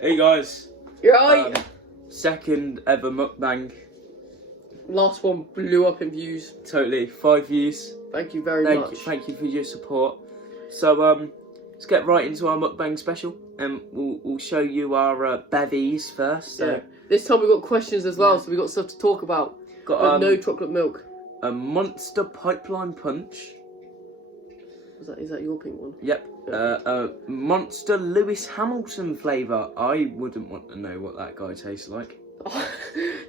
Hey guys. You're right. Second ever mukbang. Last one blew up in views. Totally. 5 views. Thank you very much. Thank you for your support. So let's get right into our mukbang special, and we'll show you our bevies first. So. Yeah. This time we got questions as well, so we got stuff to talk about. Got no chocolate milk. A Monster Pipeline Punch. Is that your pink one? Yep. A Monster Lewis Hamilton flavour. I wouldn't want to know what that guy tastes like.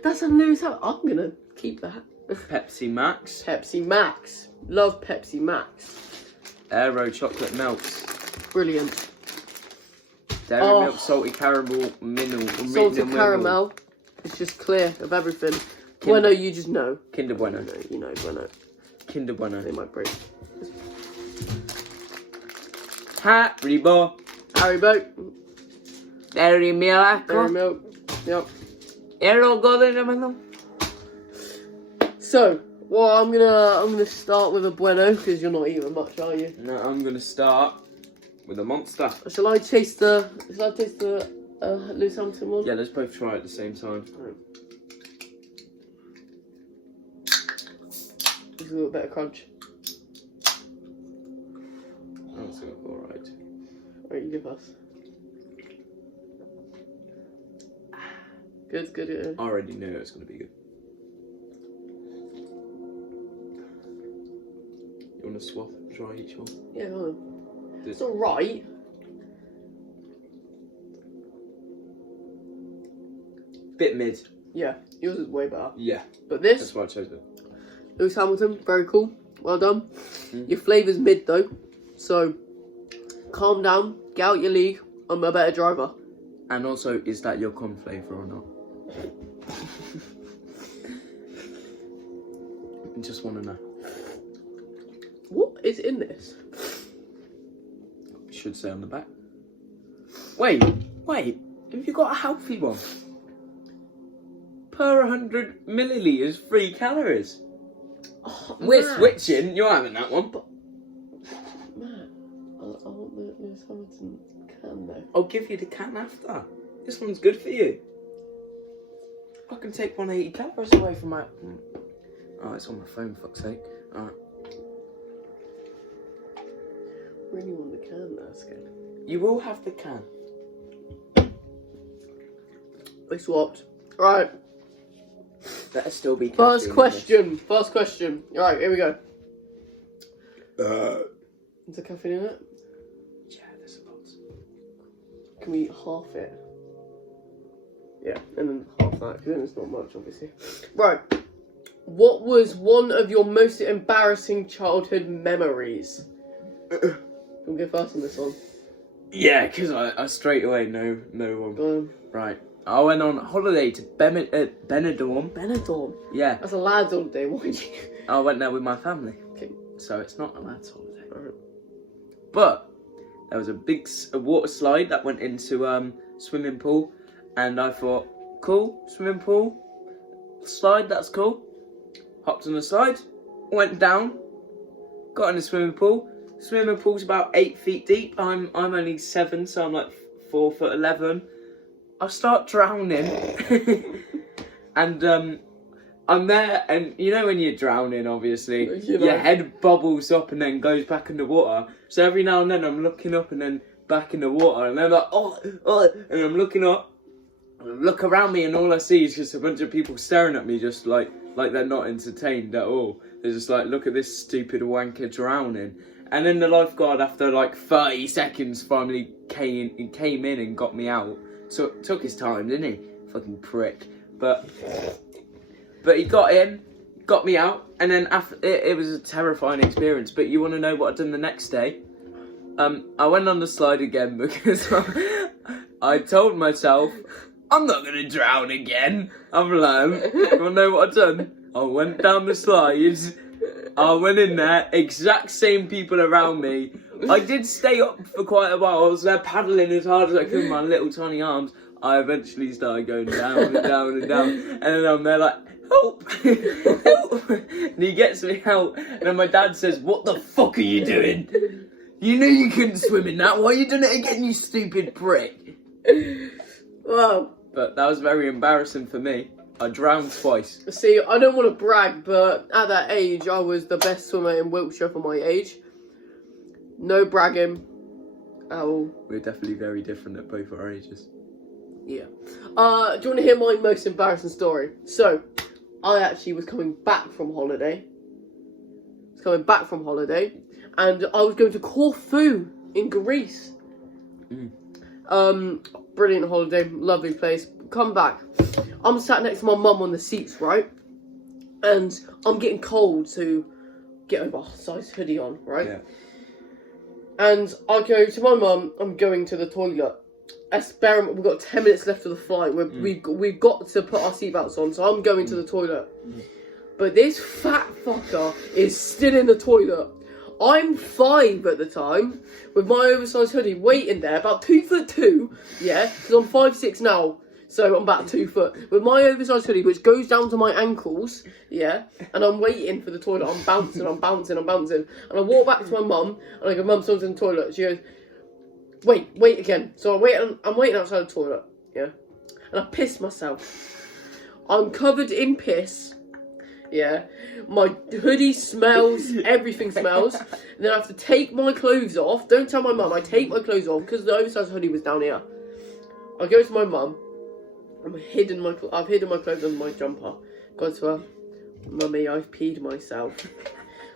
That's a Lewis Hamilton. I'm gonna keep that. Pepsi Max. Pepsi Max. Love Pepsi Max. Aero chocolate melts. Brilliant. Dairy milk, salty caramel, salty caramel. It's just clear of everything. Bueno, you just know. Kinder Bueno. You know Bueno. Kinder Bueno. They might break. Haribo. Haribo. Dairy milk. Dairy milk. Yep. So, well, I'm gonna start with a Bueno because you're not eating much, are you? No, I'm gonna start with a Monster. Shall I taste the Lewis Hamilton one? Yeah, let's both try it at the same time. Right. There's a little bit of crunch. That's alright. Alright, you give us. Good, good. Yeah. I already knew it was going to be good. You want to swap and try each one? Yeah, go on. It's alright. Bit mid. Yeah, yours is way better. Yeah. But this, that's why I chose it. Lewis Hamilton, very cool. Well done. Your flavour's mid though. So, calm down. Get out your league. I'm a better driver. And also, is that your corn flavour or not? I just want to know. What is in this? It should say on the back. Wait. Have you got a healthy one? Per 100 millilitres, 3 calories. Oh, We're switching. You're having that one. But, Matt, I want the Lewis Hamilton can though. I'll give you the can after. This one's good for you. I can take 180 calories away from my... Oh, it's on my phone, fuck's sake. Alright. Really want the can though, that's good. You will have the can. We swapped. Right. Better still be First question. Alright, here we go. Is there caffeine in it? Yeah, there's lots. Can we eat half it? Yeah, and then half that, because then it's not much, obviously. Right. What was one of your most embarrassing childhood memories? We'll go first on this one. Yeah, because I straight away know one. Right. I went on holiday to Benidorm. Benidorm? Yeah. That's a lad's holiday, why'd you? I went there with my family. Okay. So it's not a lad's holiday. Right. But there was a water slide that went into swimming pool. And I thought, cool, swimming pool, slide, that's cool. Hopped on the slide, went down, got in the swimming pool. Swimming pool's about 8 feet deep. I'm only 7, so I'm like 4'11". I start drowning, and I'm there, and you know when you're drowning, obviously, your head bubbles up and then goes back in the water. So every now and then I'm looking up and then back in the water, and then like, oh, and I'm looking up. Look around me and all I see is just a bunch of people staring at me just like they're not entertained at all. They're just like, look at this stupid wanker drowning. And then the lifeguard, after like 30 seconds, finally came in and got me out. So it took his time, didn't he? Fucking prick. But he got in, got me out, and then after, it was a terrifying experience. But you want to know what I done the next day? I went on the slide again because I told myself, I'm not going to drown again. I've learned. You want to know what I've done? I went down the slides. I went in there. Exact same people around me. I did stay up for quite a while. I was there paddling as hard as I could with my little tiny arms. I eventually started going down and down and down. And then I'm there like, help! Help! And he gets me out. And then my dad says, what the fuck are you doing? You knew you couldn't swim in that. Why you done it again, you stupid prick? Well, But that was very embarrassing for me. I drowned twice. see, I don't want to brag, but at that age, I was the best swimmer in Wiltshire for my age. No bragging at all. We're definitely very different at both our ages. Yeah. Do you want to hear my most embarrassing story? So, I actually was coming back from holiday. And I was going to Corfu in Greece. Brilliant holiday, lovely place. Come back. I'm sat next to my mum on the seats, right? And I'm getting cold, so get an oversized hoodie on, right? Yeah. And I go to my mum, I'm going to the toilet. Experiment, we've got 10 minutes left of the flight. We've got to put our seatbelts on, so I'm going to the toilet. But this fat fucker is still in the toilet. I'm 5 at the time, with my oversized hoodie waiting there, about 2'2", yeah, because I'm 5'6" now, so I'm about 2 foot, with my oversized hoodie, which goes down to my ankles, yeah, and I'm waiting for the toilet, I'm bouncing, and I walk back to my mum, and I go, Mum, someone's in the toilet, she goes, wait again, so I'm waiting outside the toilet, yeah, and I piss myself, I'm covered in piss, yeah, my hoodie smells, everything smells, and then I have to take my clothes off. Don't tell my mum, I take my clothes off because the oversized hoodie was down here. I go to my mum, I've hidden my clothes under my jumper. Go to her, Mummy, I've peed myself.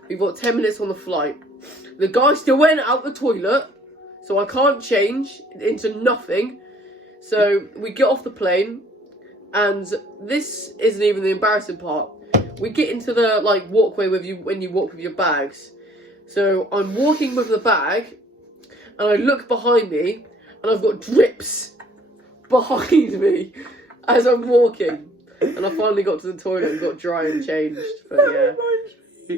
We've got 10 minutes on the flight. The guy still went out the toilet, so I can't change into nothing. So we get off the plane, and this isn't even the embarrassing part. We get into the walkway with you when you walk with your bags. So I'm walking with the bag, and I look behind me, and I've got drips behind me as I'm walking. And I finally got to the toilet and got dry and changed. But yeah.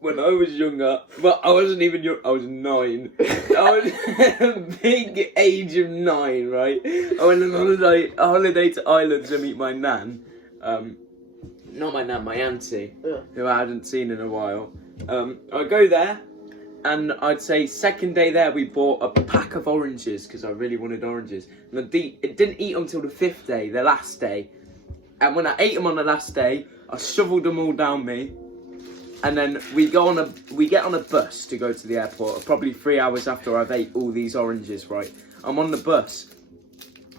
When I was younger, but I wasn't even young, I was 9. I was a big age of 9, right? I went on a holiday to Ireland to meet my nan. Not my nan, my auntie, who I hadn't seen in a while. I go there, and I'd say second day there we bought a pack of oranges because I really wanted oranges. And it didn't eat until the 5th day, the last day. And when I ate them on the last day, I shoveled them all down me. And then we get on a bus to go to the airport. Probably 3 hours after I've ate all these oranges, right? I'm on the bus.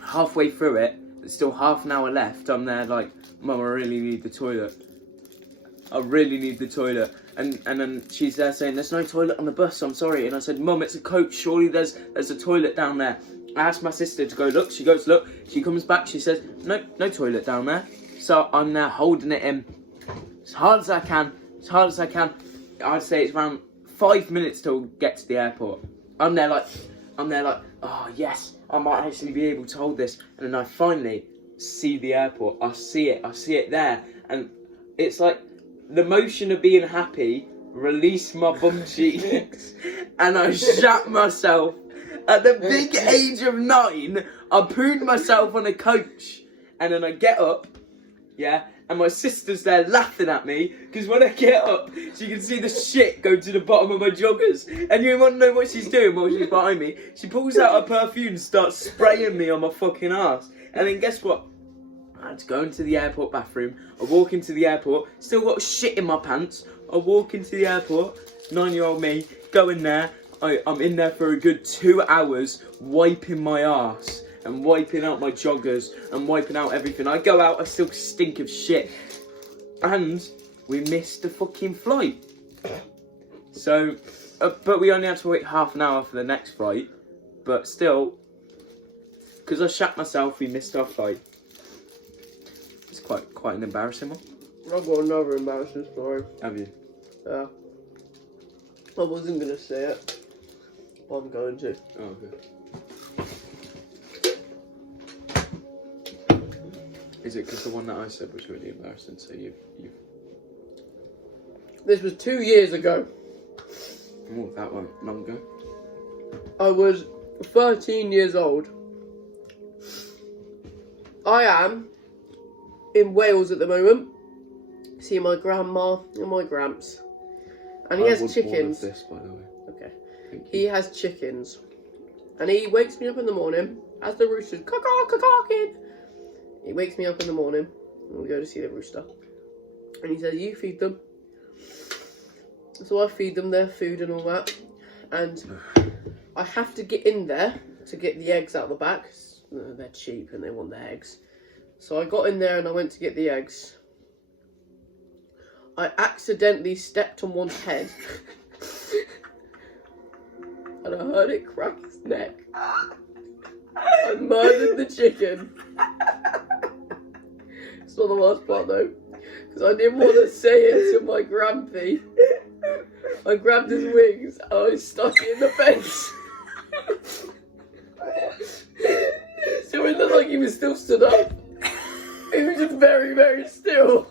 Halfway through it, there's still half an hour left. I'm there like, Mum, I really need the toilet. I really need the toilet. And then she's there saying, there's no toilet on the bus, I'm sorry. And I said, Mum, it's a coach, surely there's a toilet down there. I asked my sister to go look, she goes look, she comes back, she says, no toilet down there. So I'm there holding it in as hard as I can. I'd say it's around 5 minutes till we get to the airport. I'm there like, oh yes, I might actually be able to hold this. And then I finally see the airport. I see it there. And it's like the motion of being happy released my bum cheeks and I shat myself. At the big age of 9, I pooed myself on a coach. And then I get up, yeah, and my sister's there laughing at me because when I get up, she can see the shit go to the bottom of my joggers. And you want to know what she's doing while she's behind me? She pulls out her perfume and starts spraying me on my fucking ass. And then guess what? I had to go into the airport bathroom. I walk into the airport, still got shit in my pants. I walk into the airport, 9-year-old me, go in there. I'm in there for a good 2 hours, wiping my ass. And wiping out my joggers and wiping out everything. I go out, I still stink of shit. And we missed the fucking flight. So, but we only had to wait half an hour for the next flight. But still, because I shat myself, we missed our flight. It's quite an embarrassing one. I've got another embarrassing story. Have you? Yeah. I wasn't going to say it, but I'm going to. Oh, okay. Is it because the one that I said was really embarrassing, so you've... This was 2 years ago. Oh, that one, long ago. I was 13 years old. I am in Wales at the moment. See my grandma and my gramps. And he has chickens. This, by the way. Okay. Thank you. He has chickens. And he wakes me up in the morning as the rooster's caw-caw-caw-cawing. He wakes me up in the morning and we go to see the rooster. And he says, you feed them. So I feed them their food and all that. And I have to get in there to get the eggs out the back. They're cheap and they want the eggs. So I got in there and I went to get the eggs. I accidentally stepped on one's head. And I heard it crack his neck. I murdered the chicken. It's not the worst part though. Because I didn't want to say it to my grampy. I grabbed his wings and I stuck it in the fence. So it looked like he was still stood up. He was just very, very still.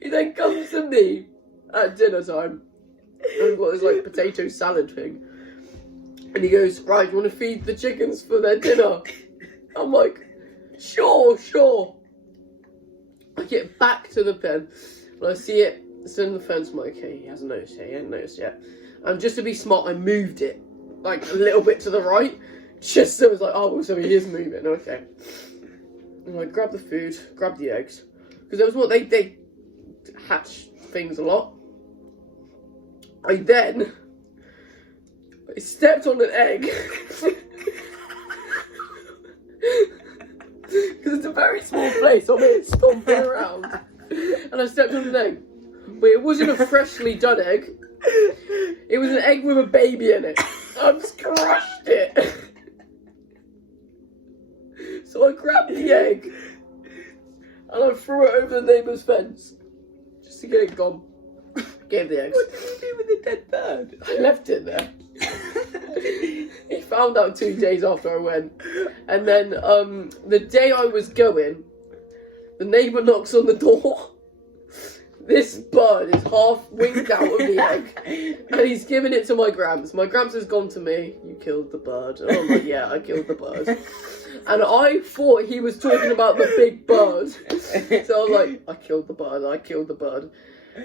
He then comes to me at dinner time and we've got this like potato salad thing. And he goes, right, you want to feed the chickens for their dinner? I'm like, sure. I get back to the pen and I see it. It's in the fence. I'm like, okay, he hasn't noticed it. He hasn't noticed yet. And just to be smart, I moved it like a little bit to the right. Just so it was like, oh, so he is moving. Okay. And I grabbed the food, grabbed the eggs. Because there was what they hatch things a lot. I stepped on an egg. Because it's a very small place. I'm here stomping around. And I stepped on an egg. But it wasn't a freshly done egg. It was an egg with a baby in it. I just crushed it. So I grabbed the egg. And I threw it over the neighbour's fence. Just to get it gone. Gave the eggs. What did you do with the dead bird? I left it there. He found out 2 days after I went. And then the day I was going, the neighbour knocks on the door. This bird is half winged out of the egg. And he's giving it to my gramps. My gramps has gone to me, you killed the bird. And I'm like, yeah, I killed the bird. And I thought he was talking about the big bird. So I was like, I killed the bird.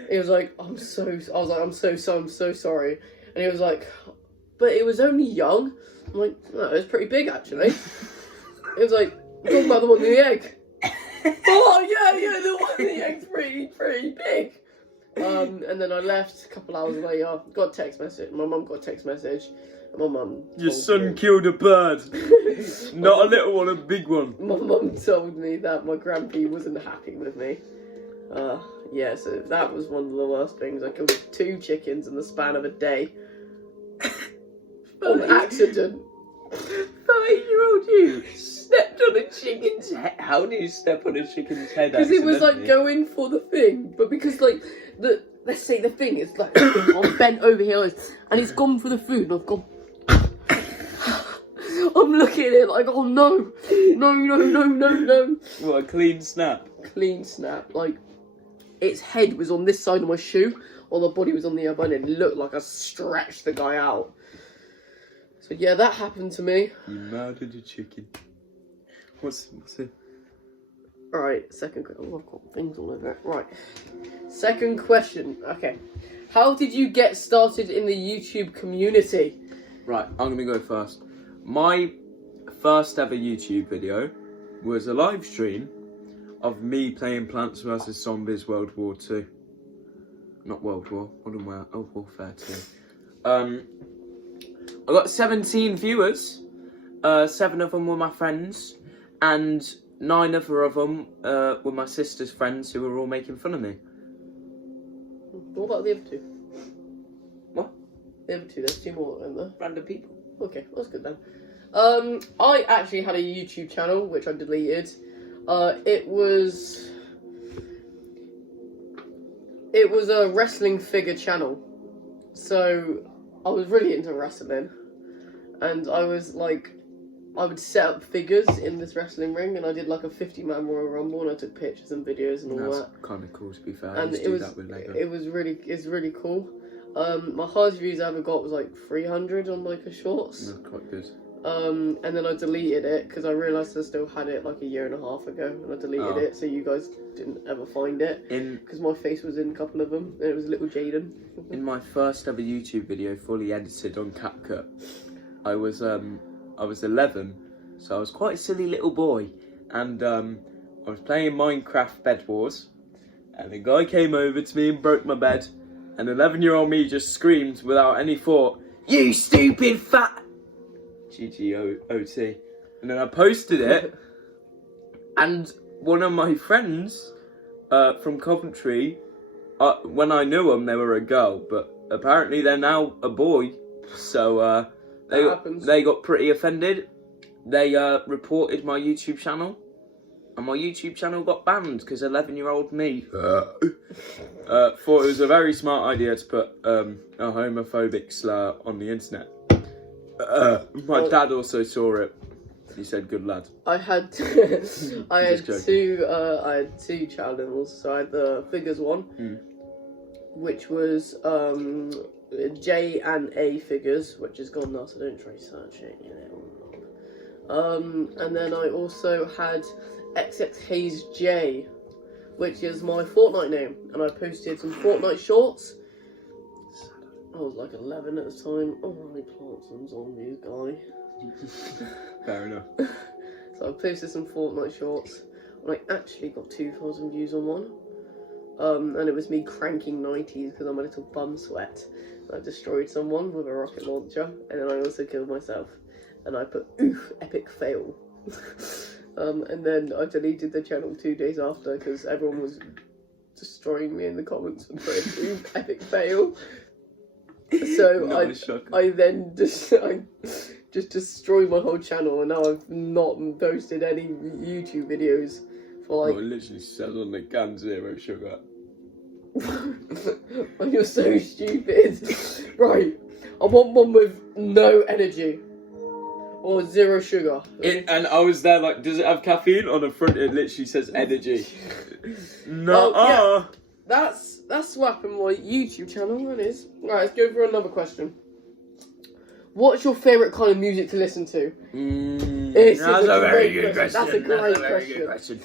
He was like, I was like, I'm so sorry. And he was like, but it was only young. I'm like, no, it was pretty big actually. He was like, I'm talking about the one in the egg. Oh yeah, the one in the egg's pretty big. And then I left a couple hours later, got a text message. My mum got a text message. And my mum Your son killed a bird. Not a little one, a big one. My mum told me that my grampy wasn't happy with me. Yeah, so that was one of the worst things. I killed 2 chickens in the span of a day. On accident. 5-year-old you stepped on a chicken's head. How do you step on a chicken's head? Because it was like going for the thing, but because like let's say the thing is like I'm bent over here and it's gone for the food and I've gone. I'm looking at it like, oh no. What a clean snap. Clean snap. Like its head was on this side of my shoe, or the body was on the other, and it looked like I stretched the guy out. So yeah, that happened to me. You murdered a chicken. What's it? Alright, second question. Oh, I've got things all over it. Right. Second question. Okay. How did you get started in the YouTube community? Right, I'm going to go first. My first ever YouTube video was a live stream of me playing Plants vs Zombies World War 2. Not World War, Modern Warfare 2. I got 17 viewers. 7 of them were my friends, and 9 other of them were my sister's friends who were all making fun of me. What about the other 2? What? The other 2, there's 2 more in there. Random people. Okay, that's good then. I actually had a YouTube channel, which I deleted. It was a wrestling figure channel. So, I was really into wrestling. And I was like, I would set up figures in this wrestling ring, and I did like a 50-man Royal Rumble, and I took pictures and videos and all that. That's kind of cool, to be fair. And it's really cool. My highest views I ever got was like 300 on like a shorts. That's quite good. And then I deleted it because I realised I still had it like a year and a half ago, and I deleted it so you guys didn't ever find it. Because my face was in a couple of them, and it was little Jaden. In my first ever YouTube video, fully edited on CapCut, I was 11, so I was quite a silly little boy, and I was playing Minecraft Bed Wars, and a guy came over to me and broke my bed, and 11-year-old me just screamed without any thought, "You stupid fat..." GGOT. And then I posted it, and one of my friends from Coventry, when I knew them, they were a girl, but apparently they're now a boy, so they got pretty offended. They reported my YouTube channel, and my YouTube channel got banned because 11-year-old me thought it was a very smart idea to put a homophobic slur on the internet. My dad also saw it. He said, "Good lad." I had two channels. So I had the figures one, which was J and A figures, which is gone now, so don't try search it, you know. And then I also had XX Hayes J, which is my Fortnite name, and I posted some Fortnite shorts. I was like 11 at the time. Oh, I plant some zombies, guy. Fair enough. So I posted some Fortnite shorts, and I actually got 2,000 views on one. And it was me cranking 90s because I'm a little bum sweat. I destroyed someone with a rocket launcher, and then I also killed myself. And I put, "Oof, epic fail." And then I deleted the channel 2 days after because everyone was destroying me in the comments and putting, "Oof, epic fail." So I then just destroyed my whole channel, and now I've not posted any YouTube videos for like... Well, it literally says on the can 0 sugar. Oh, you're so stupid. Right, I want one with no energy. Or 0 sugar. And I was there like, does it have caffeine? On the front it literally says energy. No. Well, yeah, that's what happened on my YouTube channel, that is. Right, let's go for another question. What's your favourite kind of music to listen to? That's a very good question. That's a great question.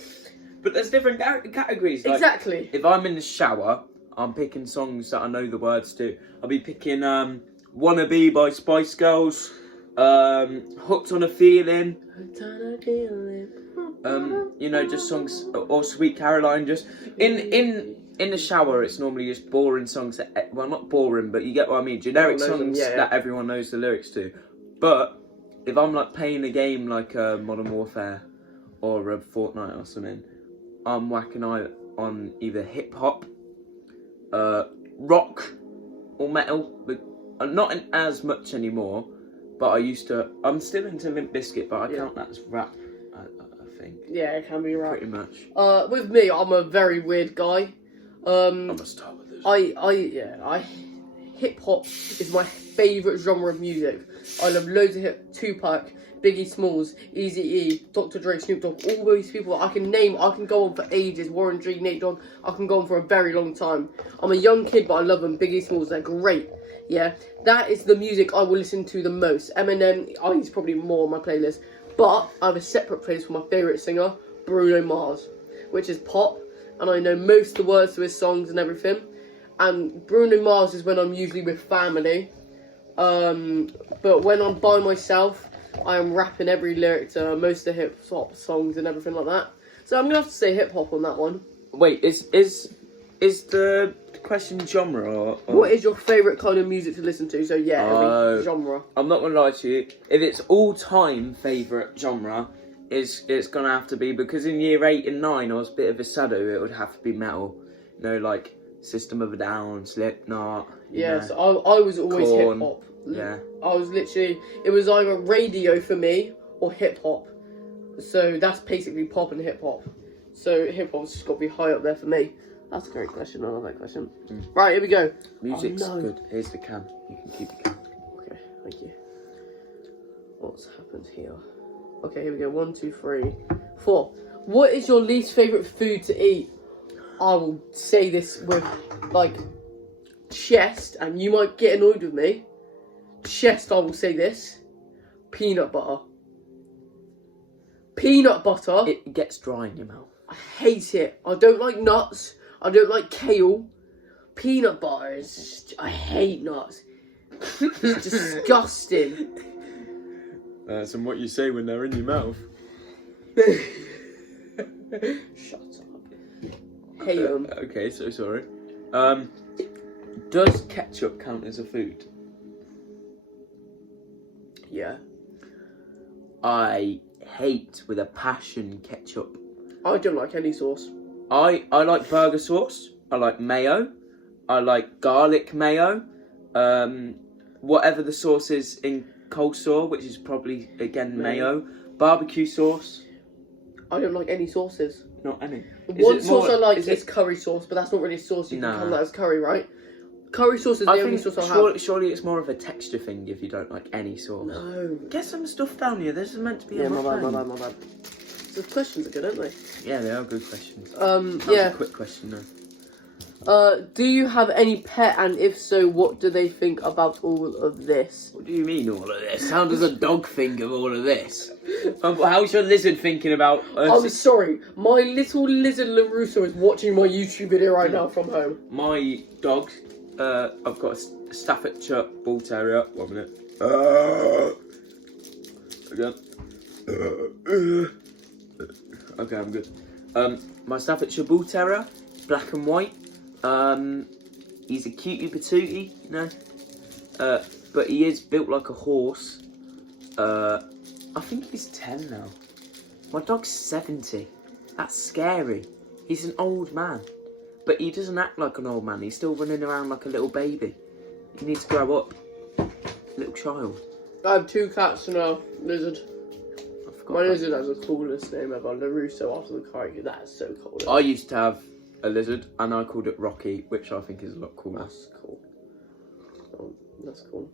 But there's different categories. Like, exactly. If I'm in the shower, I'm picking songs that I know the words to. I'll be picking Wannabe by Spice Girls, Hooked on a Feeling, you know, just songs, or Sweet Caroline. Just in the shower, it's normally just boring songs that, well, not boring, but you get what I mean, generic songs that everyone knows the lyrics to. But if I'm like playing a game like Modern Warfare or a Fortnite or something, I'm whacking on either hip hop, rock, or metal. But I'm not as much anymore. But I'm still into Limp Bizkit, but I count that as rap, I think. Yeah, it can be rap. Pretty much. With me, I'm a very weird guy. I'm a star with this. Hip hop is my favourite genre of music. I love loads of Tupac, Biggie Smalls, Eazy-E, Dr. Dre, Snoop Dogg, all those people I can name. I can go on for ages. Warren G, Nate Dogg. I can go on for a very long time. I'm a young kid, but I love them. Biggie Smalls, they're great. Yeah, that is the music I will listen to the most. Eminem, he's probably more on my playlist. But I have a separate playlist for my favourite singer, Bruno Mars, which is pop. And I know most of the words to his songs and everything. And Bruno Mars is when I'm usually with family. But when I'm by myself, I am rapping every lyric to most of the hip hop songs and everything like that. So I'm going to have to say hip hop on that one. Wait, is the question genre or... What is your favourite kind of music to listen to? So yeah, every genre. I'm not going to lie to you. If it's all-time favourite genre, it's going to have to be, because in year 8 and 9 I was a bit of a saddo, it would have to be metal. You know, like System of a Down, Slipknot. Yeah, so I was always Korn. hip-hop. Yeah. I was literally... It was either radio for me or hip-hop. So that's basically pop and hip-hop. So hip-hop's just got to be high up there for me. That's a great question. I love that question. Right, here we go. Music's good. Here's the can. You can keep the can. Okay, thank you. What's happened here? Okay, here we go. 1, 2, 3, 4. What is your least favourite food to eat? I will say this with, like, chest, and you might get annoyed with me. Chest, I will say this. peanut butter. Peanut butter. It gets dry in your mouth. I hate it. I don't like nuts. I don't like kale. Peanut butter is just, I hate nuts. It's disgusting. That's what you say when they're in your mouth. Shut up. Hate them. Okay, so sorry. Does ketchup count as a food? Yeah. I hate with a passion ketchup. I don't like any sauce. I like burger sauce. I like mayo. I like garlic mayo. Whatever the sauce is in coleslaw, which is probably again mayo. Barbecue sauce. I don't like any sauces. Not any. One sauce I like is curry sauce, but that's not really sauce. You can call that as curry, right? Curry sauce is the only sauce I'll have. Surely it's more of a texture thing if you don't like any sauce. No. Get some stuff down here. This is meant to be my bad. The questions are good, aren't they? Yeah, they are good questions. Yeah. Was a quick question though. Do you have any pet, and if so, what do they think about all of this? What do you mean all of this? How does a dog think of all of this? How's your lizard thinking about... I'm sorry, my little lizard LaRusso is watching my YouTube video right now from home. My dog, I've got a Staffordshire Bull Terrier. 1 minute. Again. Okay, I'm good. My Staffordshire Bull Terrier, black and white. He's a cutie patootie, you know. But he is built like a horse. I think he's 10 now. My dog's 70. That's scary. He's an old man. But he doesn't act like an old man. He's still running around like a little baby. He needs to grow up. Little child. I have 2 cats and a lizard. My lizard has the coolest name ever, LaRusso after the kite. That's so cool. I used to have a lizard and I called it Rocky, which I think is a lot cooler. That's cool. Oh, that's cool.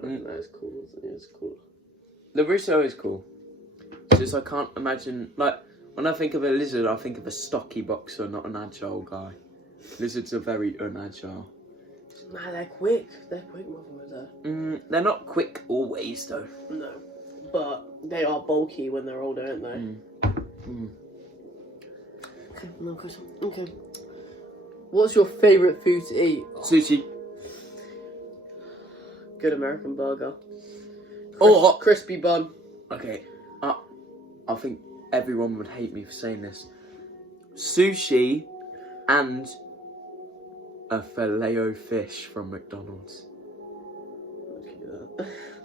That is cool. It's cool. LaRusso is cool. It's just I can't imagine, like, when I think of a lizard, I think of a stocky boxer, not an agile guy. Lizards are very unagile. Nah, they're quick. They're quick, mother. They're not quick always, though. No. But they are bulky when they're older, aren't they? Okay, no question. Okay. What's your favourite food to eat? Sushi. Good American burger. Crispy bun. Okay. I think everyone would hate me for saying this. Sushi and a filet-o-fish from McDonald's.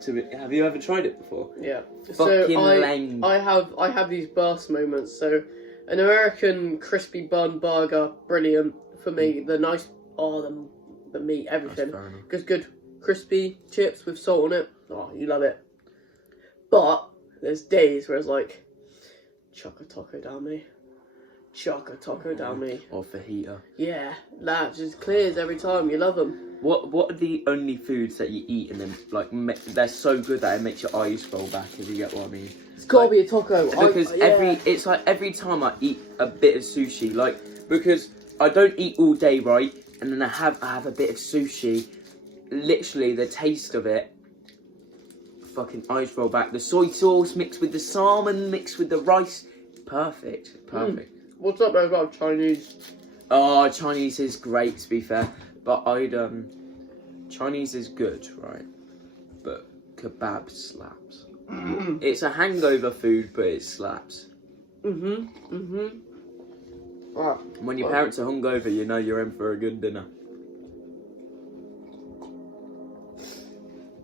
Have you ever tried it before? Yeah. Fucking so lame. I have these burst moments. So an American crispy bun burger, brilliant for me. The nice, the meat, everything. Just good crispy chips with salt on it. Oh, you love it. But there's days where it's like, chuck a taco down me. Chuck a taco down me. Or fajita. Yeah, that just clears every time. You love them. What are the only foods that you eat and then like they're so good that it makes your eyes roll back? If you get what I mean. It's gotta be a taco. Because it's like every time I eat a bit of sushi, like because I don't eat all day, right? And then I have a bit of sushi. Literally, the taste of it, fucking eyes roll back. The soy sauce mixed with the salmon, mixed with the rice, perfect. What's up there about Chinese? Oh, Chinese is great, to be fair. But Chinese is good, right? But kebab slaps. It's a hangover food, but it slaps. When your parents are hungover, you know you're in for a good dinner.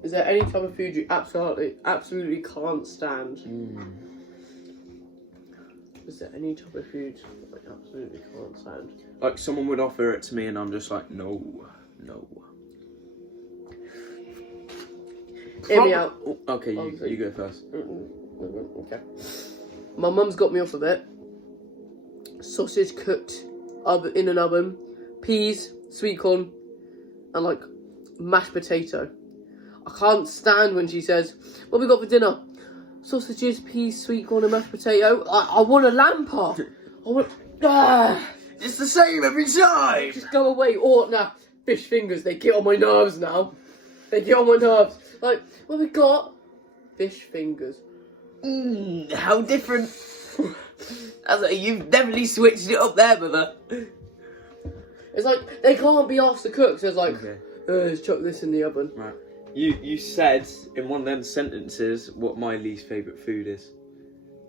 Is there any type of food you absolutely can't stand? Is there any type of food I absolutely can't stand? Like someone would offer it to me and I'm just like, no. Hear me out. Okay, you go first. Okay. My mum's got me off of it. Sausage cooked in an oven, peas, sweet corn, and like mashed potato. I can't stand when she says, "What we got for dinner?" Sausages, peas, sweet corn, and mashed potato. I want a lamb pot. It's the same every time. Just go away. Or nah, fish fingers. They get on my nerves now. They get on my nerves. Like, what we got? fish fingers. How different. You've definitely switched it up there, brother. It's like, they can't be asked to cook, so it's like, Okay. let's chuck this in the oven. Right. You said in one of them sentences what my least favourite food is.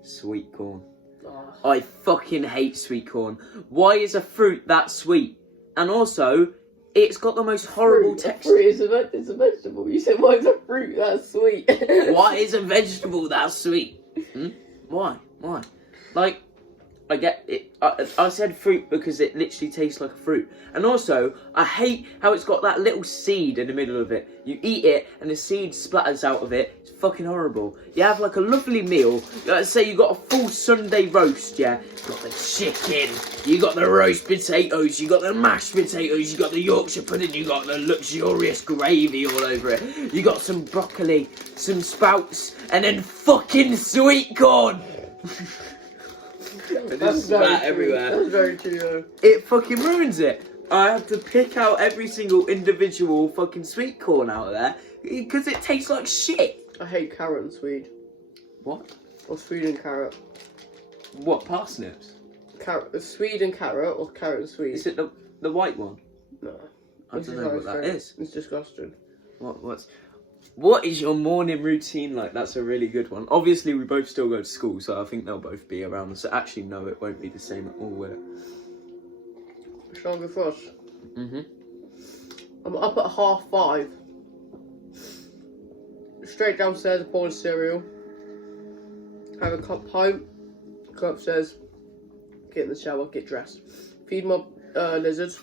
Sweet corn. Oh. I fucking hate sweet corn. Why is a fruit that sweet? And also, it's got the most horrible texture. Fruit it's a vegetable. You said, why is a fruit that sweet? Why is a vegetable that sweet? Why? Like, I get it. I said fruit because it literally tastes like a fruit. And also, I hate how it's got that little seed in the middle of it. You eat it and the seed splatters out of it. It's fucking horrible. You have like a lovely meal. Let's say you got a full Sunday roast, yeah? You got the chicken, you got the roast potatoes, you got the mashed potatoes, you got the Yorkshire pudding, you got the luxurious gravy all over it. You got some broccoli, some sprouts, and then fucking sweet corn. That's spat everywhere. That's very true, though. It fucking ruins it. I have to pick out every single individual fucking sweet corn out of there because it tastes like shit. I hate carrot and swede. What? Or swede and carrot. What, parsnips? Swede and carrot, or carrot and swede. Is it the white one? No. I don't know what that is. It's disgusting. What is your morning routine like? That's a really good one. Obviously, we both still go to school, so I think they'll both be around. So actually, no, it won't be the same at all, will it? Shall I go first? Mm-hmm. I'm up at 5:30. Straight downstairs, a bowl of cereal. Have a cup of pint. Go upstairs. Get in the shower. Get dressed. Feed my lizards.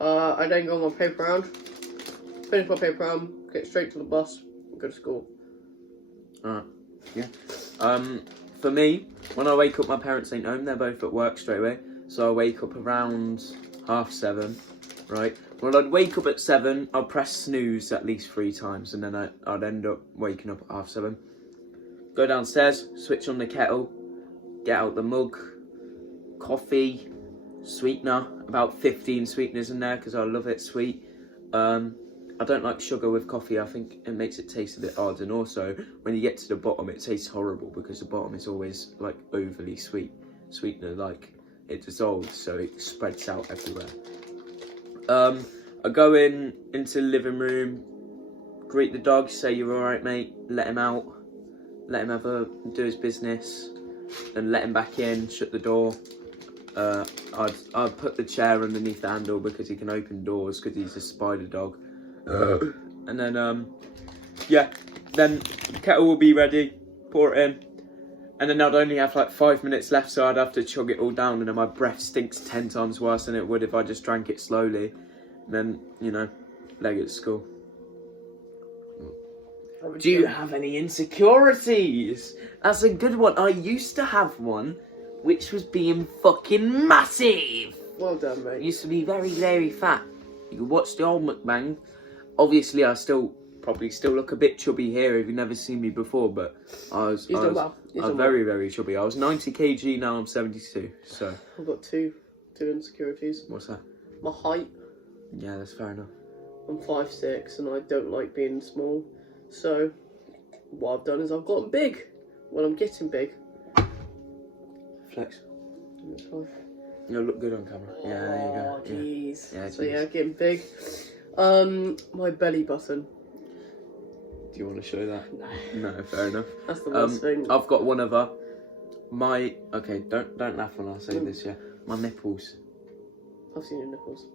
I then go on my paper round. Finish my paper round. Get straight to the bus. And go to school. Alright. Yeah. For me, when I wake up, my parents ain't home. They're both at work straight away. So I wake up around 7:30, right? When I'd wake up at 7, I'd press snooze at least 3 times, and then I'd end up waking up at 7:30. Go downstairs, switch on the kettle, get out the mug, coffee, sweetener, about 15 sweeteners in there because I love it sweet. I don't like sugar with coffee. I think it makes it taste a bit odd, and also when you get to the bottom, it tastes horrible because the bottom is always like overly sweet. Sweetener, like, it dissolves, so it spreads out everywhere. I go into the living room, greet the dog, say you're alright, mate, let him out, let him do his business, then let him back in, shut the door. I'd put the chair underneath the handle because he can open doors because he's a spider dog. And then, yeah, then the kettle will be ready, pour it in. And then I'd only have like 5 minutes left, so I'd have to chug it all down, and then my breath stinks 10 times worse than it would if I just drank it slowly. And then, you know, leg it to school. Do you have any insecurities? That's a good one. I used to have one, which was being fucking massive. Well done, mate. I used to be very, very fat. You can watch the old Mukbang. Obviously, I probably still look a bit chubby here if you've never seen me before, but I was very, very chubby. I was 90 kg, now I'm 72, so. I've got two insecurities. What's that? My height. Yeah, that's fair enough. I'm 5'6", and I don't like being small. So, what I've done is I've gotten big. Well, I'm getting big. Flex. That's fine. You'll look good on camera. Yeah, there you go. Oh, jeez. Yeah, so yeah, getting big. My belly button. Do you want to show that? No. No, fair enough. That's the worst thing. I've got one other. Okay, don't laugh when I say this, yeah. My nipples. I've seen your nipples.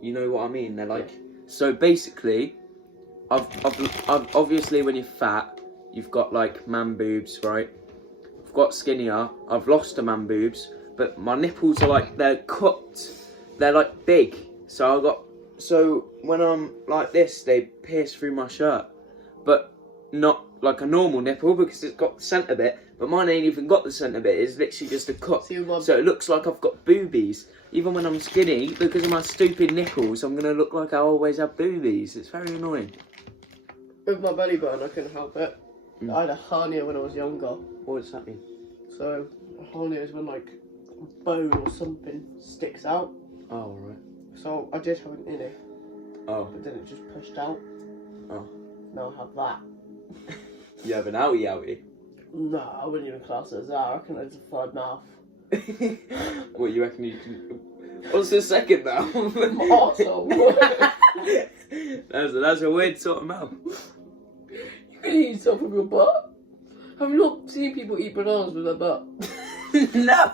You know what I mean? They're like, so basically, I've obviously when you're fat, you've got like man boobs, right? I've got skinnier. I've lost the man boobs, but my nipples are like, they're cut. They're like big. So when I'm like this, they pierce through my shirt, but not like a normal nipple because it's got the centre bit. But mine ain't even got the centre bit. It's literally just a cut. So it looks like I've got boobies. Even when I'm skinny, because of my stupid nipples, I'm going to look like I always have boobies. It's very annoying. With my belly button, I couldn't help it. I had a hernia when I was younger. What does that mean? So, a hernia is when like a bone or something sticks out. Oh, right. So, I did have an innie. Oh. But then it just pushed out. Oh. Now I have that. You have an outie outie. No, I wouldn't even class it as that. I reckon it's a third mouth. What, you reckon you can... What's the second now? Arsehole. That's a weird sort of mouth. You can eat stuff with your butt. Have you not seen people eat bananas with their butt? No.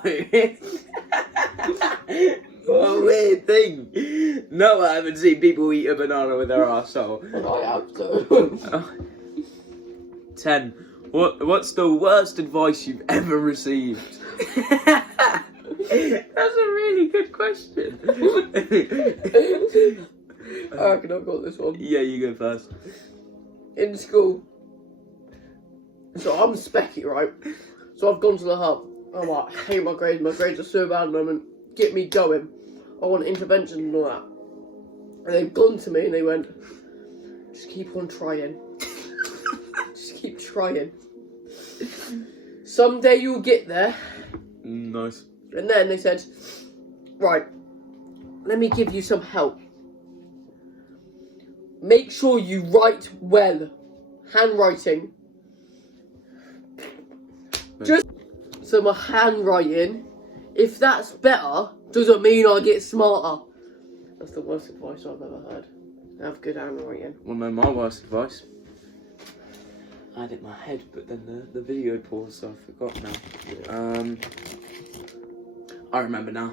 What a weird thing. No, I haven't seen people eat a banana with their arsehole. And I have to. 10. What's the worst advice you've ever received? That's a really good question. I reckon I've got this one. Yeah, you go first. In school. So I'm specky, right? So I've gone to the hub. I'm like, I hate my grades. My grades are so bad at the moment. Get me going. I want intervention and all that. And they've gone to me and they went, just keep on trying. Just keep trying. Someday you'll get there. Nice. And then they said, right, let me give you some help. Make sure you write well. Handwriting. Just so my handwriting, if that's better, doesn't mean I get smarter. That's the worst advice I've ever heard. Have good handwriting. Well, no, my worst advice. I had it in my head, but then the video paused, so I forgot now. I remember now.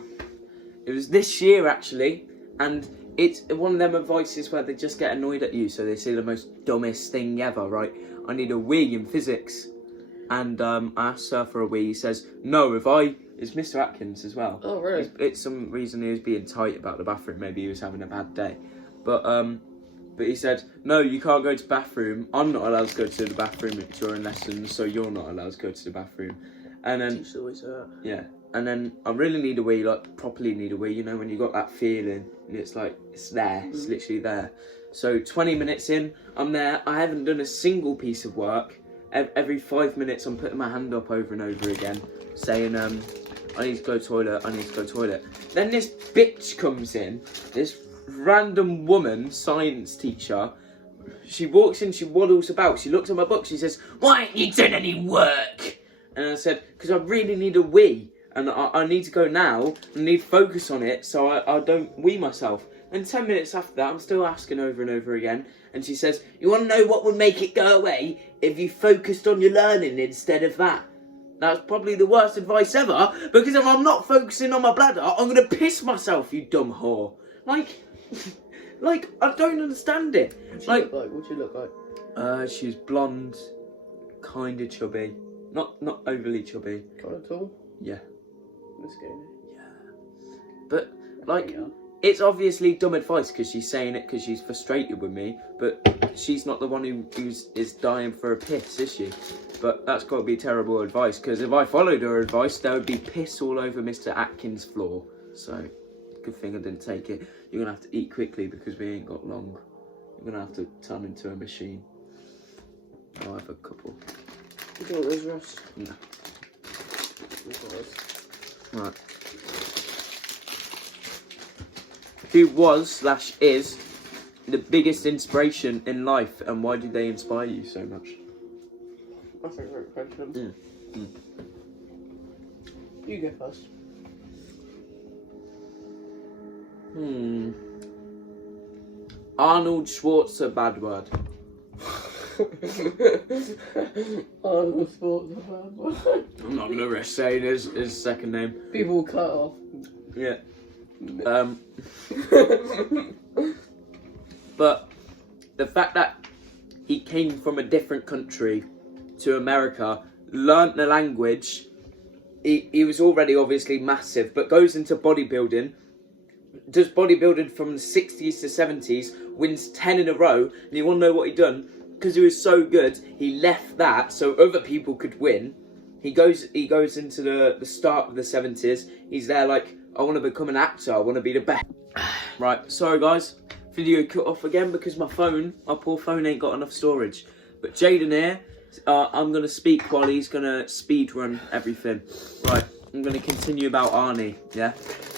It was this year, actually, and it's one of them advices where they just get annoyed at you, so they say the most dumbest thing ever, right? I need a Wii in physics. And I asked Sir for a Wii. He says, no, it's Mr. Atkins as well. Oh, really? It's some reason he was being tight about the bathroom. Maybe he was having a bad day. But he said, no, you can't go to the bathroom. I'm not allowed to go to the bathroom during lessons, so you're not allowed to go to the bathroom. And then, Teachers always say that. yeah. And then I really need a Wii, like properly need a Wii, you know, when you got that feeling and it's like, it's there, it's literally there. So 20 minutes in, I'm there. I haven't done a single piece of work. Every 5 minutes, I'm putting my hand up over and over again, saying, I need to go toilet, I need to go toilet. Then this bitch comes in, this random woman, science teacher. She walks in, she waddles about, she looks at my book, she says, why ain't you done any work? And I said, because I really need a Wii, and I need to go now, I need focus on it, so I don't Wii myself. And 10 minutes after that, I'm still asking over and over again. And she says, you want to know what would make it go away? If you focused on your learning instead of that. That's probably the worst advice ever. Because if I'm not focusing on my bladder, I'm going to piss myself, you dumb whore. Like, I don't understand it. What'd she look like? She's blonde, kind of chubby. Not overly chubby. Kind of tall? Yeah. This game. Yeah. But, like... Yeah. It's obviously dumb advice because she's saying it because she's frustrated with me, but she's not the one who is dying for a piss, is she? But that's got to be terrible advice because if I followed her advice, there would be piss all over Mr. Atkins' floor. So, good thing I didn't take it. You're going to have to eat quickly because we ain't got long. You're going to have to turn into a machine. I'll have a couple. You don't want those, Ross? No. Right. Who was/is the biggest inspiration in life, and why did they inspire you so much? That's a great question. You go first. Arnold Schwarzenegger, bad word. Arnold Schwarzenegger. I'm not going to risk saying his second name. People will cut off. Yeah. But the fact that he came from a different country to America, learnt the language, he was already obviously massive, but goes into bodybuilding, does bodybuilding from the 60s to 70s, wins 10 in a row, and you want to know what he done? Because he was so good, he left that so other people could win. He goes into the start of the 70s, he's there like, I want to become an actor, I want to be the best. Right, sorry guys, video cut off again because my poor phone ain't got enough storage. But Jaden here, I'm going to speak while he's going to speed run everything. Right, I'm going to continue about Arnie, yeah?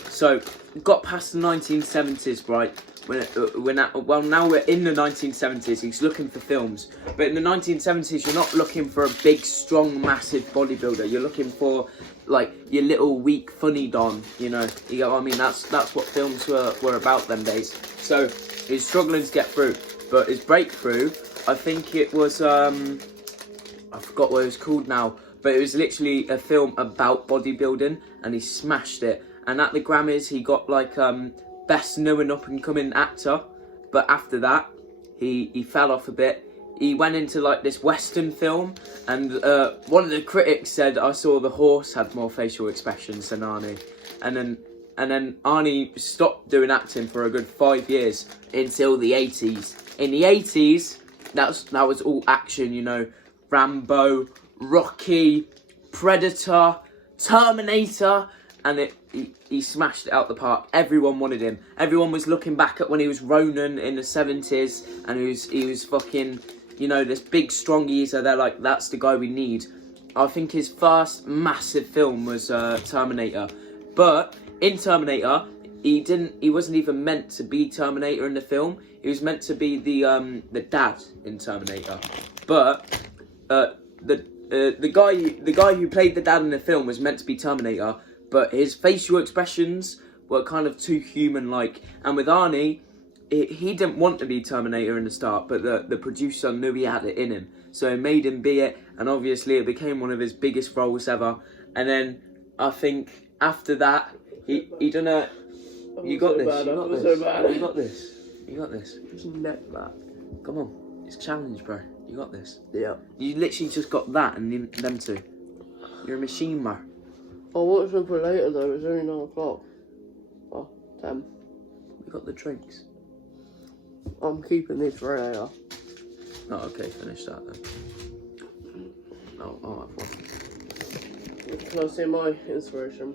So, got past the 1970s, right? now we're in the 1970s. He's looking for films, but in the 1970s, you're not looking for a big, strong, massive bodybuilder. You're looking for like your little weak, funny don. You know what I mean? That's what films were about them days. So he's struggling to get through, but his breakthrough, I think it was I forgot what it was called now, but it was literally a film about bodybuilding, and he smashed it. And at the Grammys, he got like best new and up and coming actor, but after that, he fell off a bit. He went into like this Western film, and one of the critics said, "I saw the horse had more facial expressions than Arnie," and then Arnie stopped doing acting for a good 5 years until the 80s. In the 80s, that was all action, you know, Rambo, Rocky, Predator, Terminator, and he smashed it out the park. Everyone wanted him. Everyone was looking back at when he was Ronin in the 70s, and he was fucking, you know, this big strong geezer. They're like, that's the guy we need. I think his first massive film was Terminator, but in Terminator, he wasn't even meant to be Terminator in the film. He was meant to be the dad in Terminator, but the guy who played the dad in the film was meant to be Terminator, but his facial expressions were kind of too human-like. And with Arnie, he didn't want to be Terminator in the start, but the producer knew he had it in him, so he made him be it, and obviously it became one of his biggest roles ever. And then I think after that, he done a. You got this. You got this. You got this. Just net that. Come on, it's a challenge, bro. You got this. Yeah. You literally just got that and them two. You're a machine, man. I watched them for later though. It's only 9 o'clock. Oh, 10. We got the drinks. I'm keeping this for later. Oh, okay. Finish that then. No, I'll have one. Can I say my inspiration?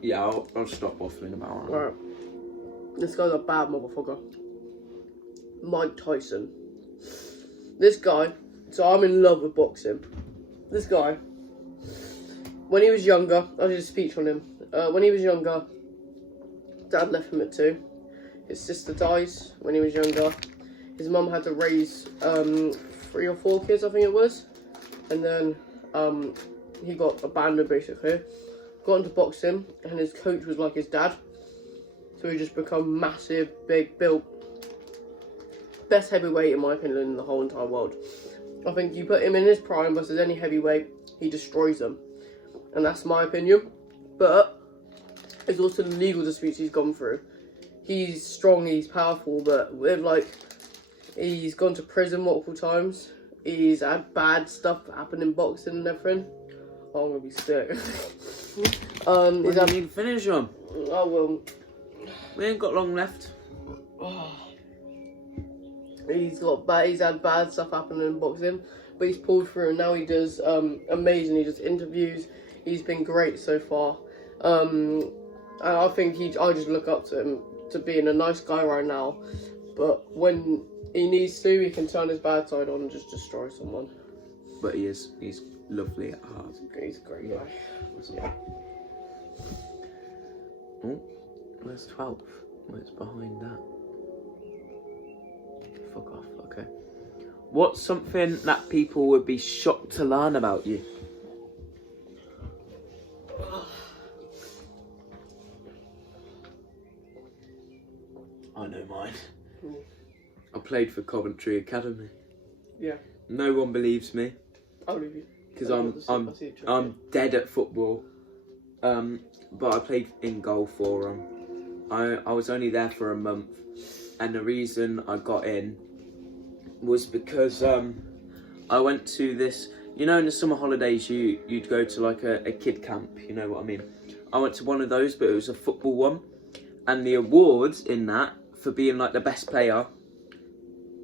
Yeah, I'll stop waffling about it. Right. This guy's a bad motherfucker. Mike Tyson. This guy, so I'm in love with boxing. This guy, when he was younger, I did a speech on him. When he was younger, dad left him at 2. His sister dies when he was younger. His mum had to raise 3 or 4 kids, I think it was. And then he got abandoned basically. Got into boxing, and his coach was like his dad. So he just become massive, big, built. Best heavyweight in my opinion in the whole entire world. I think you put him in his prime versus any heavyweight, he destroys them. And that's my opinion. But it's also the legal disputes he's gone through. He's strong, he's powerful, but with he's gone to prison multiple times. He's had bad stuff happen in boxing and everything. Oh, I'm gonna be sick. You need to finish them. I will. We ain't got long left. He's had bad stuff happening in boxing, but he's pulled through, and now he does amazing. He does interviews. He's been great so far, and I think I just look up to him to being a nice guy right now. But when he needs to, he can turn his bad side on and just destroy someone. But he's lovely at heart. He's a great guy. Yeah. Oh, where's 12? What's behind that? Fuck off, okay. What's something that people would be shocked to learn about you? I know mine. I played for Coventry Academy. Yeah. No one believes me. I believe you. Because I'm dead at football. But I played in goal for them. I was only there for a month, and the reason I got in was because I went to this, you know, in the summer holidays you'd go to like a kid camp, you know what I mean. I went to one of those, but it was a football one, and the awards in that for being like the best player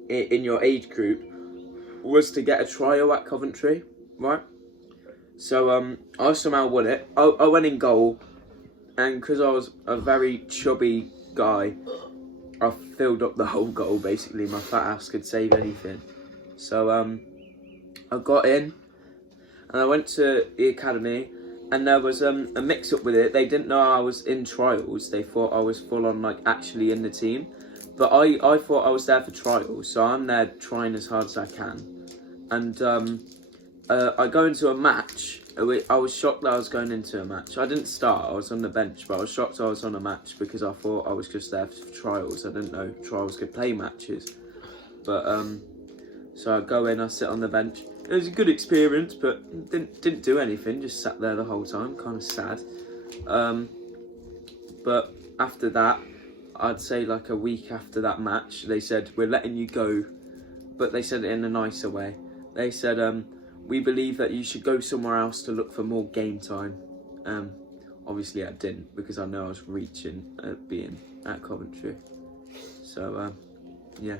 in your age group was to get a trial at Coventry, right? So I somehow won it. I went in goal, and because I was a very chubby guy, I filled up the whole goal basically. My fat ass could save anything. So I got in, and I went to the academy, and there was a mix up with it. They didn't know I was in trials. They thought I was full on like actually in the team, But I thought I was there for trials, so I'm there trying as hard as I can. And I go into a match. I was shocked that I was going into a match. I didn't start, I was on the bench, but I was shocked I was on a match because I thought I was just there for trials. I didn't know trials could play matches. But so I go in, I sit on the bench. It was a good experience, but didn't do anything, just sat there the whole time, kind of sad. But after that, I'd say like a week after that match, they said, we're letting you go, but they said it in a nicer way. They said, we believe that you should go somewhere else to look for more game time. Obviously I didn't, because I know I was reaching at being at Coventry. So, yeah.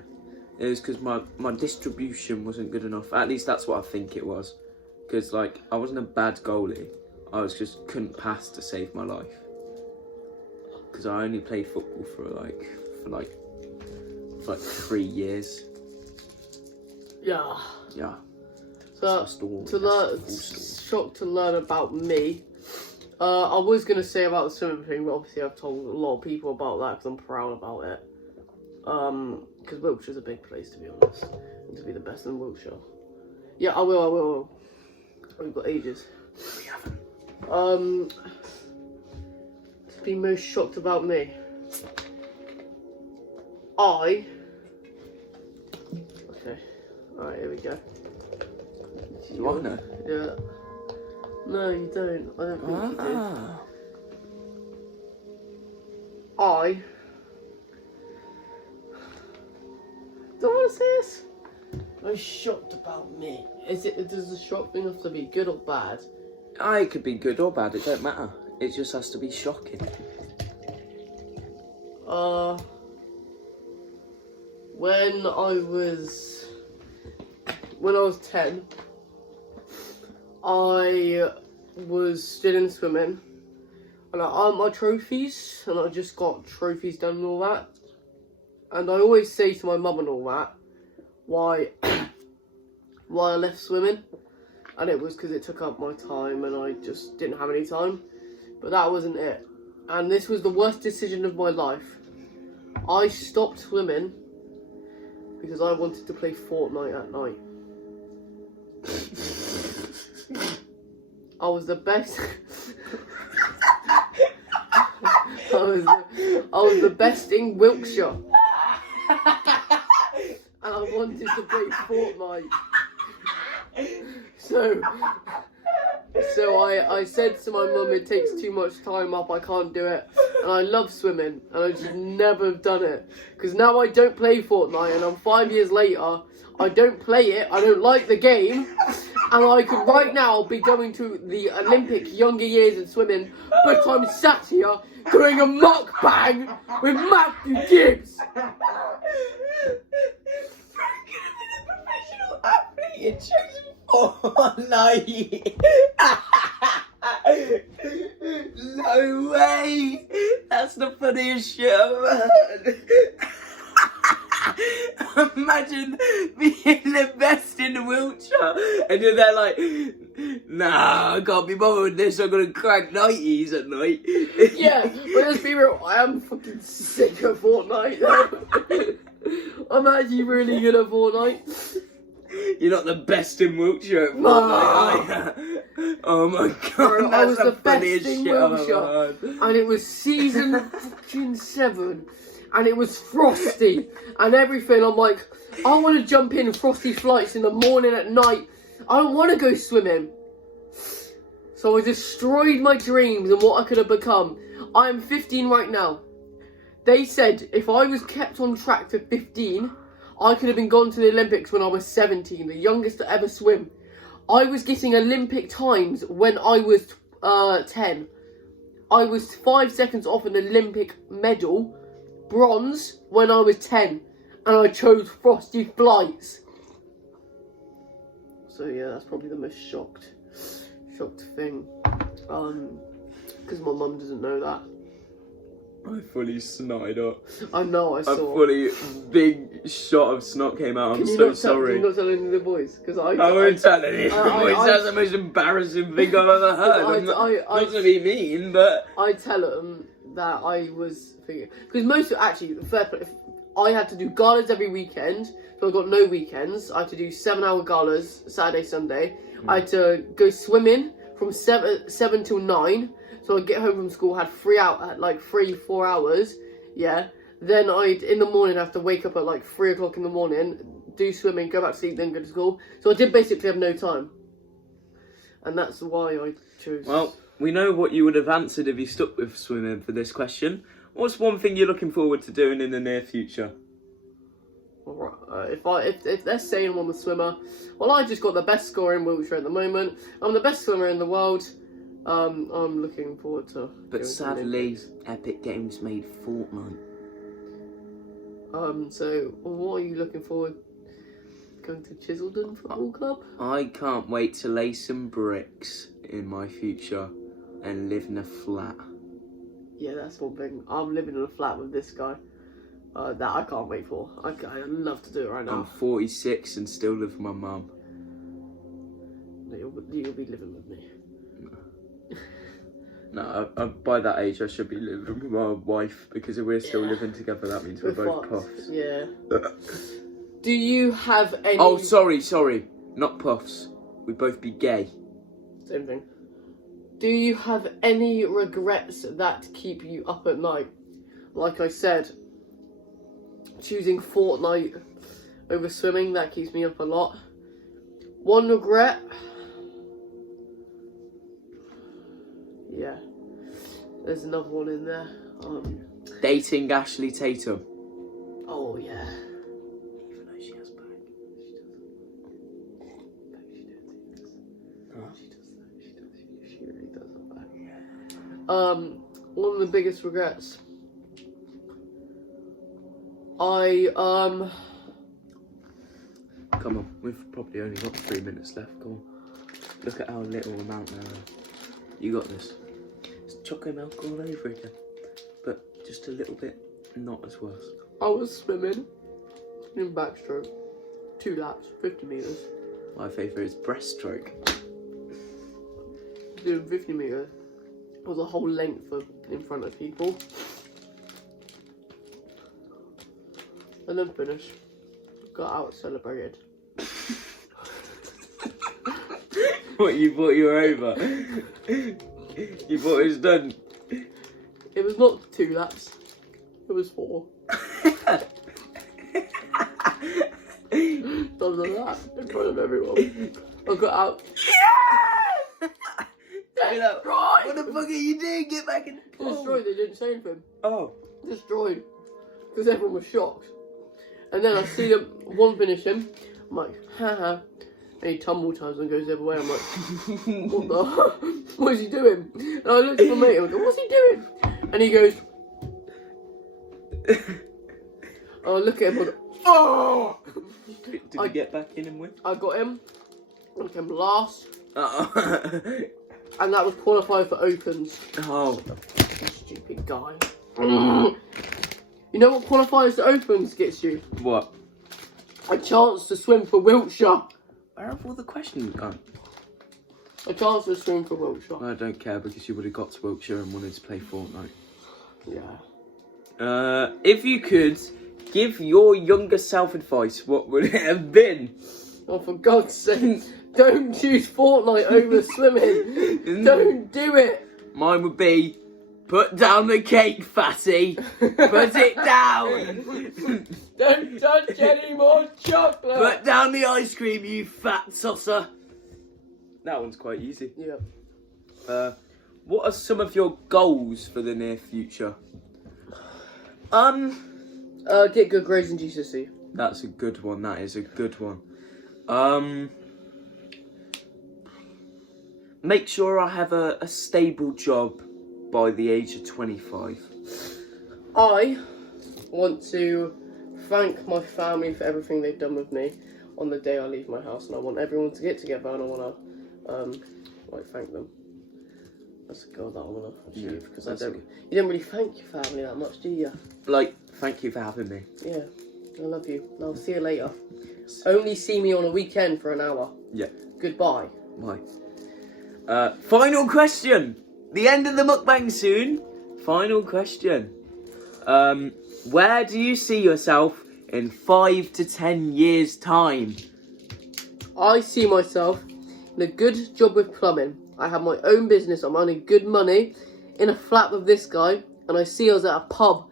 It was because my distribution wasn't good enough. At least that's what I think it was. Because, like, I wasn't a bad goalie. I was just couldn't pass to save my life. Because I only played football for like 3 years. Yeah. Yeah. So shocked to learn about me. I was gonna say about the swimming thing, but obviously I've told a lot of people about that because I'm proud about it. Because Wiltshire's a big place, to be honest, and to be the best in Wiltshire. Yeah, I will. We've got ages. We haven't. To be most shocked about me. Okay. Alright, here we go. You want to know? Yeah. No, you don't. I don't think you do. Don't want to say this. I'm shocked about me. Does the shock thing have to be good or bad? It could be good or bad, it don't matter. It just has to be shocking. When I was 10, I was still in swimming, and I earned my trophies, and I just got trophies done and all that. And I always say to my mum and all that, why I left swimming, and it was because it took up my time, and I just didn't have any time. But that wasn't it, and this was the worst decision of my life. I stopped swimming because I wanted to play Fortnite at night. I was the best. I was the best in Wiltshire, and I wanted to play Fortnite. So I said to my mum, it takes too much time up, I can't do it. And I love swimming, and I just never have done it. Because now I don't play Fortnite, and I'm 5 years later, I don't play it, I don't like the game. And I could right now be going to the Olympic younger years in swimming, but I'm sat here doing a mukbang with Matthew Gibbs. You're choosing Fortnite. No way. That's the funniest shit I've heard. Imagine being the best in Wiltshire and you're there like, nah, I can't be bothered with this, I'm gonna crack 90s at night. Yeah, but let's be real, I am fucking sick of Fortnite. I'm actually really good at Fortnite. You're not the best in Wiltshire at Fortnite, are you? Oh my god, Bro, I was that's the the funniest best in shit I've Wiltshire, ever heard. and it was season fucking 7, and it was frosty, and everything. I'm like, I want to jump in frosty flights in the morning, at night. I don't want to go swimming. So I destroyed my dreams and what I could have become. I am 15 right now. They said if I was kept on track to 15, I could have been gone to the Olympics when I was 17, the youngest to ever swim. I was getting Olympic times when I was 10. I was 5 seconds off an Olympic medal, bronze, when I was 10. And I chose frosty flights. So yeah, that's probably the most shocked thing. Because my mum doesn't know that. I fully snotted up. I know, I saw. A fully big shot of snot came out. I'm so sorry. Can you not tell any of the boys? Because I won't tell any of the boys. That's the most embarrassing thing I've ever heard. Not to be mean, but I tell them that I was thinking, because most actually, I had to do galas every weekend, so I got no weekends. I had to do 7-hour galas Saturday, Sunday. I had to go swimming from 7 till 9. So I'd get home from school, had 4 hours. Yeah. Then in the morning, have to wake up at like 3 o'clock in the morning, do swimming, go back to sleep, then go to school. So I did basically have no time. And that's why I chose. Well, we know what you would have answered if you stuck with swimming for this question. What's one thing you're looking forward to doing in the near future? If they're saying I'm on the swimmer, well, I just got the best score in Wiltshire at the moment. I'm the best swimmer in the world. I'm looking forward to. But sadly, Epic Games made Fortnite. So what are you looking forward? Going to Chiseldon Football Club? I can't wait to lay some bricks in my future and live in a flat. Yeah, that's one thing. I'm living in a flat with this guy. That I can't wait for. I'd love to do it right now. I'm 46 and still live with my mum. You'll be living with me. No, by that age I should be living with my wife, because if we're still living together, that means we're both puffs. Yeah. Do you have any... Oh, sorry. Not puffs. We'd both be gay. Same thing. Do you have any regrets that keep you up at night? Like I said, choosing Fortnite over swimming, that keeps me up a lot. One regret... Yeah, there's another one in there. Dating Ashley Tatum. Oh yeah. Even though she has back, She really does have back. One of the biggest regrets. Come on, we've probably only got 3 minutes left. Go on. Look at how little amount there are. You got this. It's chocolate milk all over again, but just a little bit not as worse. I was swimming in backstroke, 2 laps, 50 meters. My favourite is breaststroke. Doing 50 meters. It was a whole length in front of people. And then finished. Got out, celebrated. What, you thought you were over? You thought it was done? It was not 2 laps. It was 4. Done the lap in front of everyone. I got out. Yeah! What the fuck are you doing? Get back in the pool. Destroyed, they didn't say anything. Oh. Destroyed. Because everyone was shocked. And then I see one finish him. I'm like, haha. And he tumble times and goes the other way. I'm like, what the? What is he doing? And I looked at my mate and I go, what's he doing? And he goes, I look at him and I go, oh! Did you get back in and win? I got him. I came last. Uh-oh. And that was qualified for Opens. Oh. Stupid guy. You know what qualifies for Opens gets you? What? A chance to swim for Wiltshire. Where have all the questions gone? A chance to swim for Wiltshire. I don't care, because you would have got to Wiltshire and wanted to play Fortnite. Yeah. If you could give your younger self advice, what would it have been? Oh, for God's sake, don't choose Fortnite over swimming. Don't do it. Mine would be, put down the cake, fatty. Put it down. Don't touch any more chocolate. Put down the ice cream, you fat tosser. That one's quite easy. Yeah. What are some of your goals for the near future? Get good grades in GCSE. That's a good one. That is a good one. Make sure I have a stable job by the age of 25. I want to thank my family for everything they've done with me on the day I leave my house, and I want everyone to get together and I want to thank them. That's a goal that I want to achieve, because you don't really thank your family that much, do you? Like, thank you for having me. Yeah, I love you. I'll see you later. Only see me on a weekend for an hour. Yeah. Goodbye. Bye. Final question. The end of the mukbang soon. Final question. Where do you see yourself in 5 to 10 years' time? I see myself in a good job with plumbing. I have my own business. I'm earning good money in a flat with this guy, and I see us at a pub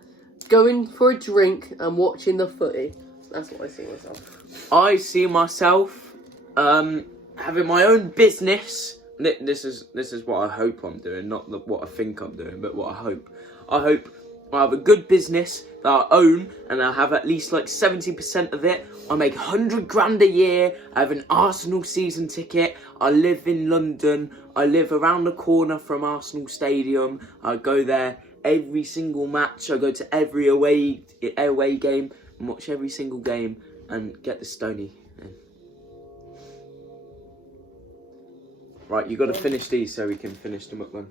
going for a drink and watching the footy. That's what I see myself. I see myself having my own business. This is what I hope I'm doing, not what I think I'm doing, but what I hope. I hope I have a good business that I own, and I have at least like 70% of it. I make 100 grand a year. I have an Arsenal season ticket. I live in London. I live around the corner from Arsenal Stadium. I go there every single match. I go to every away game and watch every single game and get the Stony. Right, you got to finish these so we can finish the mukbang.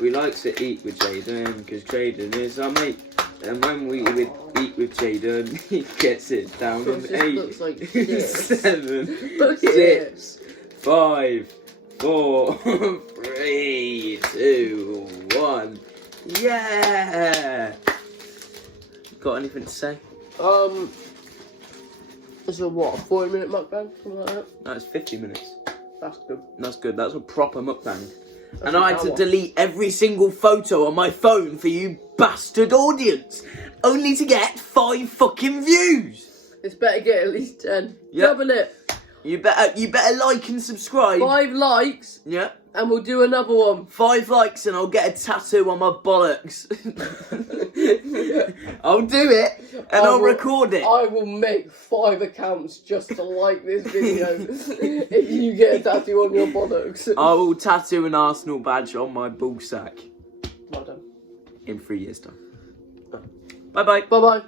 We like to eat with Jaden because Jaden is our mate. And when we eat with Jaden, he gets it down in 8, Looks like this. 7, Look at 6, 5, 4, 3, 2, 1. Yeah! Got anything to say? This is what, a 40-minute mukbang? Something like that? No, it's 50 minutes. That's good. That's good. That's a proper mukbang. That's And I had to delete every single photo on my phone for you bastard audience, only to get 5 fucking views. It's better get at least 10. Yep. Double it. You better like and subscribe. 5 likes, Yeah. and we'll do another one. 5 likes and I'll get a tattoo on my bollocks. I'll do it and I'll record it. I will make 5 accounts just to like this video if you get a tattoo on your bollocks. I will tattoo an Arsenal badge on my ball sack Well done. in 3 years' time. Bye bye. Bye bye.